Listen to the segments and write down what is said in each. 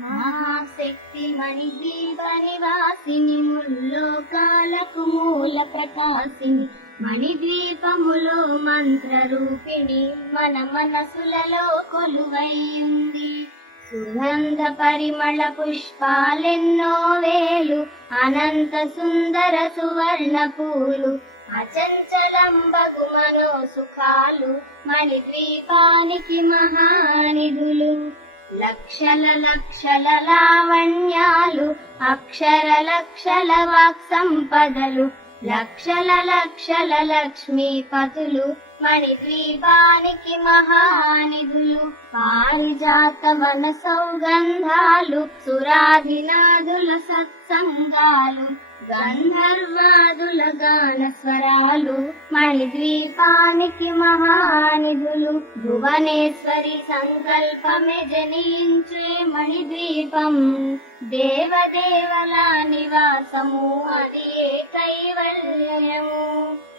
మహాశక్తి మణిద్వీప నివాసిని ముల్లోకాలకు మూల ప్రకాశిని మణిద్వీపములో మంత్ర రూపిణి మన మనసులలో కొలువైంది. సుగంధ పరిమళ పుష్పాలెన్నో వేలు అనంత సుందర సువర్ణ పూలు అచంచలంబగు మనో సుఖాలు మణిద్వీపానికి మహానిధులు. లక్షల లక్షల లావణ్యాలు అక్షర లక్షల వాక్ సంపదలు లక్షల లక్షల లక్ష్మీపతులు మణిద్వీపానికి మహానిధులు. పారిజాత వన సౌగంధాలు సురాధినాదుల సత్సంగాలు గంధర్వాదుల గాన స్వరాలు మణిద్వీపానికి మహానిధులు. భువనేశ్వరి సంకల్పమే జనించే మణిద్వీపం దేవదేవల నివాసము అది ఏ కైవల్యము.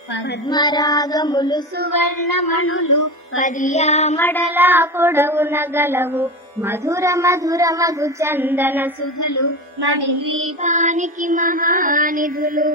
పద్మరాగములు సువర్ణమణులు పదియామడల పొడవున గలవు మధుర మధుర మధు చందన సుధలు మణిద్వీపానికి మహానిధులు.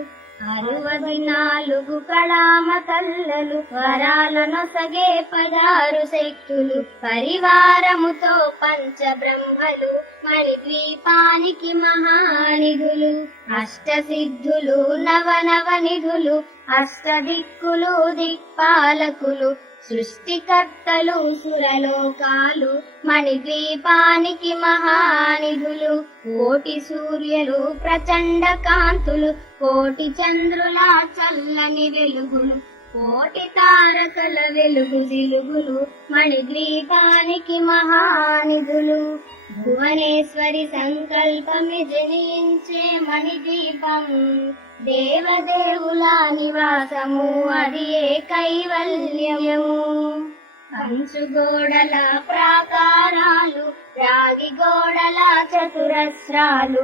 64 కళామ తల్లలు వరాలనొసగే 16 శక్తులు పరివారముతో పంచబ్రహ్మలు మణిద్వీపానికి మహానిధులు. అష్టసిద్ధులు నవనవనిధులు అష్టదిక్కులు దిక్పాలకులు సృష్టికర్తలు సురలోకాలు మణిద్వీపానికి మహానిధులు. కోటి సూర్యులు ప్రచండ కాంతులు కోటి చంద్రుల చల్లని వెలుగులు కోటి తారకల వెలుగు జిలుగులు మణిద్వీపానికి మహానిధులు. భువనేశ్వరి సంకల్పమి జనించే మణిద్వీపం దేవదేవుల నివాసము అది ఏ కైవల్యము. కంచుగోడల ప్రాకారాలు రాగి గోడల చతురస్రాలు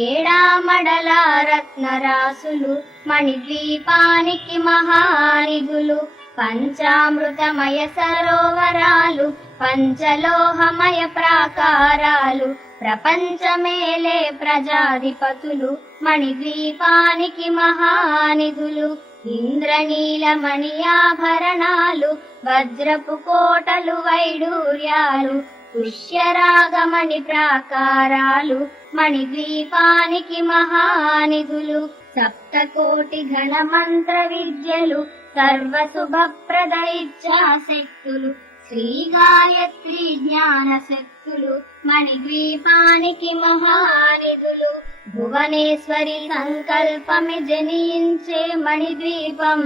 ఏడామడల రత్నరాసులు మణిద్వీపానికి మహానిధులు. పంచామృతమయ సరోవరాలు పంచలోహమయ ప్రాకారాలు ప్రపంచమేలే ప్రజాధిపతులు మణిద్వీపానికి మహానిధులు. ఇంద్రనీలమణి ఆభరణాలు వజ్రపు కోటలు వైడూర్యాలు పుష్యరాగమణి ప్రాకారాలు మణిద్వీపానికి మహానిధులు. సప్తకోటి ఘన మంత్ర విద్యలు సర్వశుభప్రద ఇచ్ఛాశక్తులు శ్రీ గాయత్రి జ్ఞాన శక్తులు మణిద్వీపానికి మహానిధులు. భువనేశ్వరి సంకల్పమి జనించే మణిద్వీపం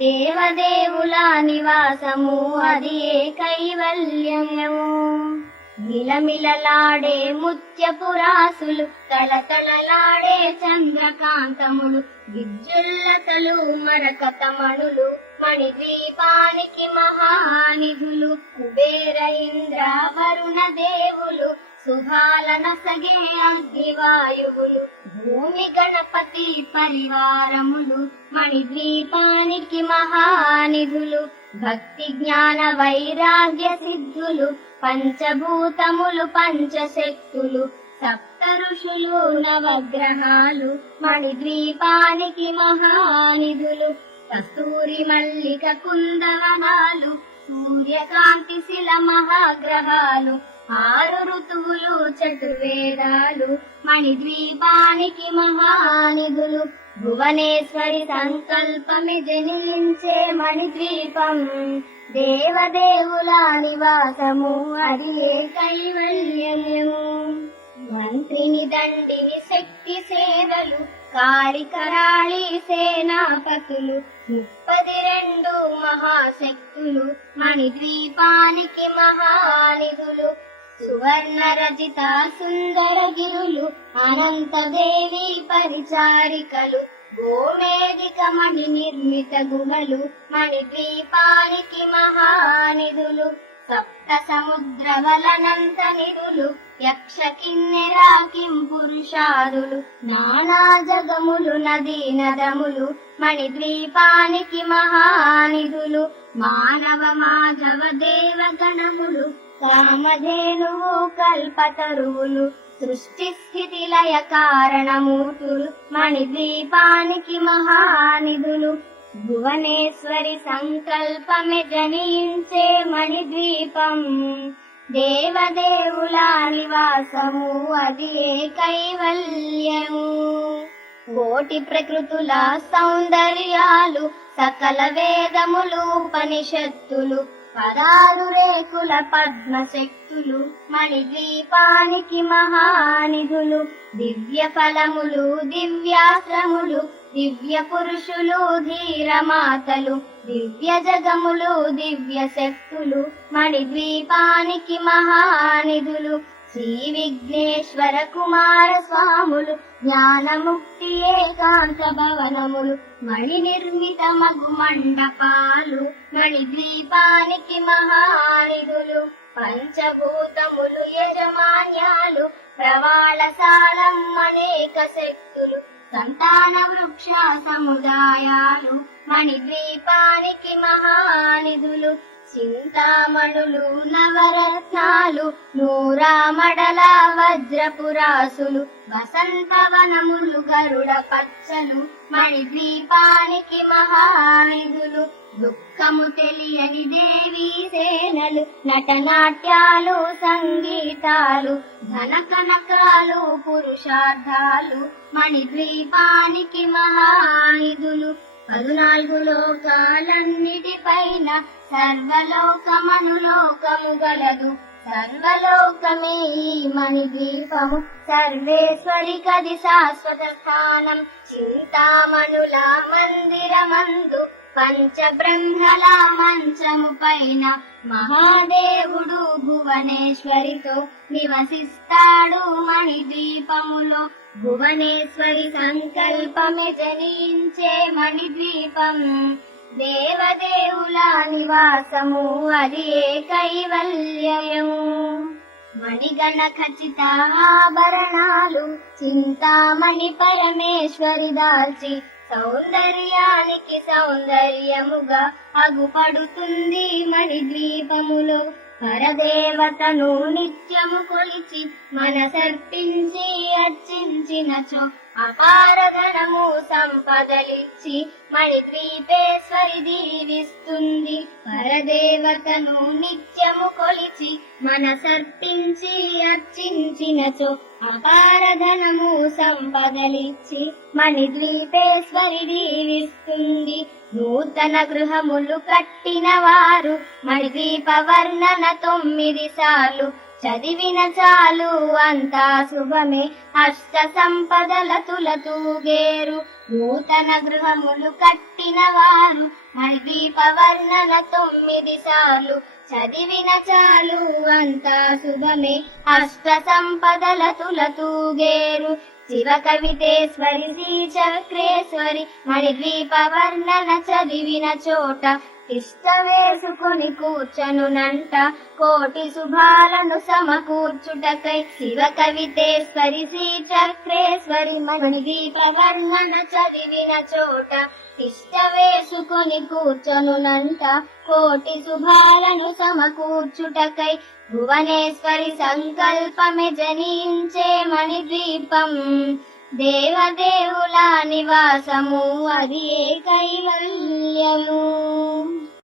దేవదేవుల నివాసము అది ఏ కైవల్యము. మిలమిలలాడే ముత్యపురాసులు తలతలలాడే చంద్రకాంతములు విద్యుల్లతలు మరకతమణులు మణిద్వీపానికి మహానిధులు. కుబేర ఇంద్ర వరుణ దేవులు సుహాలనసగే అగ్నివాయువులు భూమి గణపతి పరివారములు మణిద్వీపానికి మహానిధులు. భక్తి జ్ఞాన వైరాగ్య సిద్ధులు పంచభూతములు పంచశక్తులు సప్త ఋషులు నవగ్రహాలు మణిద్వీపానికి మహానిధులు. కస్తూరి మల్లిక కుందవనాలు సూర్యకాంతి శిల మహాగ్రహాలు 6 ఋతువులు చతుర్వేదాలు మణిద్వీపానికి మహానిధులు. భువనేశ్వరి సంకల్పమి జనించే మణిద్వీపం దేవదేవుల నివాసము అది ఏ కైవల్యము. మంత్రిని దండిని శక్తి సేవలు కారికరాళి సేనాపతులు 32 మహాశక్తులు మణిద్వీపానికి మహానిధులు. సువర్ణ రచిత సుందర గిరులు అనంత దేవి పరిచారికలు గోమేదిక మణి నిర్మిత గుహలు మణిద్వీపానికి మహానిధులు. సప్త సముద్ర వలనంత నిధులు యక్ష కిన్నెర కిం పురుషాదులు నానా జగములు నదీ నదములు మణిద్వీపానికి మహానిధులు. మానవ మాధవ దేవ గణములు కామధేనువు కల్పతరువులు సృష్టి స్థితి లయ కారణమూర్తులు మణిద్వీపానికి మహానిధులు భువనేశ్వరి సంకల్పమే జనించే మణిద్వీపం దేవదేవుల నివాసము అది కైవల్యము కోటి ప్రకృతుల సౌందర్యాలు సకల వేదములు ఉపనిషత్తులు పదారు రేకుల పద్మశక్తులు మణిద్వీపానికి మహానిధులు దివ్య ఫలములు దివ్యాశ్రములు దివ్య పురుషులు ధీరమాతలు దివ్య జగములు దివ్య శక్తులు మణిద్వీపానికి మహానిధులు శ్రీ విఘ్నేశ్వర కుమార స్వాములు జ్ఞానముక్తి ఏకాంత భవనములు మణి నిర్మిత మగు మండపాలు మణిద్వీపానికి మహానిధులు పంచభూతములు యజమాన్యాలు ప్రవాళశాలం అనేక శక్తులు సంతాన వృక్ష సముదాయాలు మణిద్వీపానికి మహానిధులు చింతామణులు నవరత్నాలు నూరామడల వజ్రపురాసులు వసంతవనములు గరుడ పచ్చలు మణిద్వీపానికి మహానిధులు దుఃఖము తెలియని దేవీ సేనలు నటనాట్యాలు సంగీతాలు ధన కనకాలు పురుషార్థాలు మణిద్వీపానికి మహానిధులు 14 లోకాలన్నిటిపైన సర్వలోకమనులోకము గలదు సర్వలోకమే ఈ మణిద్వీపము సర్వేశ్వరి కది శాశ్వత స్థానం చింతామణుల మందిరమందు పంచబ్రహ్మల మంచము పైన మహాదేవుడు భువనేశ్వరితో నివసిస్తాడు మణిద్వీపములో భువనేశ్వరి సంకల్పమే జనించే మణిద్వీపం దేవదేవుల నివాసము అది కైవల్యము మణిగణ ఖచ్చిత ఆభరణాలు చింతామణి పరమేశ్వరి దాల్చి సౌందర్యానికి సౌందర్యముగా అగుపడుతుంది మణిద్వీపములో పరదేవతను నిత్యము కొలిచి మనసర్పించి అర్చించినచో అపార ధనము సంపదలిచ్చి మణిద్వీపేశ్వరి దీవిస్తుంది పరదేవతను నిత్యము కొలిచి మనసర్పించి అర్చించినచో అపార ధనము సంపదలిచ్చి మణిద్వీపేశ్వరి దీవిస్తుంది నూతన గృహములు కట్టిన వారు మణిద్వీప వర్ణన 9 సార్లు చదివిన చాలు అంతా శుభమే అష్ట సంపదల తులతూగేరు నూతన గృహములు కట్టిన వారు మణిద్వీప వర్ణన 9 సార్లు చదివిన చాలు అంతా శుభమే అష్ట సంపదల తులతూగేరు శివ కవితేశ్వరి శ్రీ చక్రేశ్వరి మణిద్వీప వర్ణన చదివిన చోట తిష్ట వేసుకుని కూర్చనునంట కోటి శుభాలను సమకూర్చుటకై శివ కవితేశ్వరి శ్రీ చక్రేశ్వరి మణిద్వీప వర్ణన చదివిన చోట తిష్ట వేసుకుని కూర్చనునంట కోటి శుభాలను సమకూర్చుటకై భువనేశ్వరి సంకల్పమే జనించే మణిద్వీపం దేవదేవుల నివాసము అది కైవల్యము